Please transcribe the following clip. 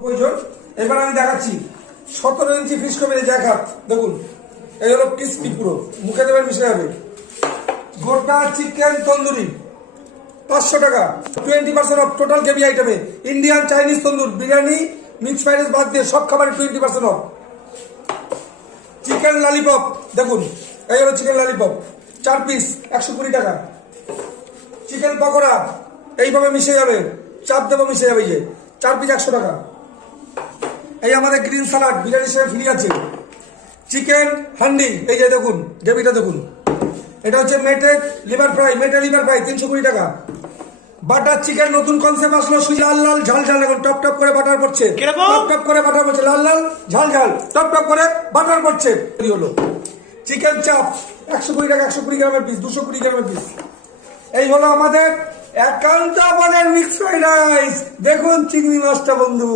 প্রয়োজন। এবার আমি দেখাচ্ছি 17 ইঞ্চি ফিশ কমের এক হাত দেখুন, এই হলো ক্রিসপি, পুরো মুখে দেবেন মিশে যাবে। গোটা চিকেন তন্দুরি 500 টাকা, 20% অফ টোটাল কেবি আইটেমে। Indian, Chinese tandoor, biryani, mix fried rice বাদ দিয়ে সব খাবারে 20% অফ। চিকেন ললিপপ দেখুন, এই হলো চিকেন ললিপপ 4 পিস 120 টাকা। চিকেন পকোড়া এইভাবে মিশে যাবে, চাপ দেবো মিশে যাবে, যে 4 পিস 100 টাকা। এই আমাদের গ্রিন সালাড বিরিয়ানির সাথে ফ্রি আছে। চিকেন হান্ডি, এই যে দেখুন গ্রেভিটা দেখুন, এটা হচ্ছে মেটেড লিভার ফ্রাই, 320 টাকা। বাটার চিকেন নতুন কনসেপ্ট আসলো, সুই লাল লাল ঝাল ঝাল, এখন টপ টপ করে বাটার পড়ছে, টপ টপ করে বাটার পড়ছে, লাল লাল ঝাল ঝাল টপ টপ করে বাটার পড়ছে। হলো চিকেন চাপ 120 টাকা, 120 গ্রামের পিস, 220 গ্রামের পিস। এই হলো আমাদের একান্ত বনের মিক্স ফ্রাইড রাইস। দেখুন চিংড়ি মাছটা বন্ধু।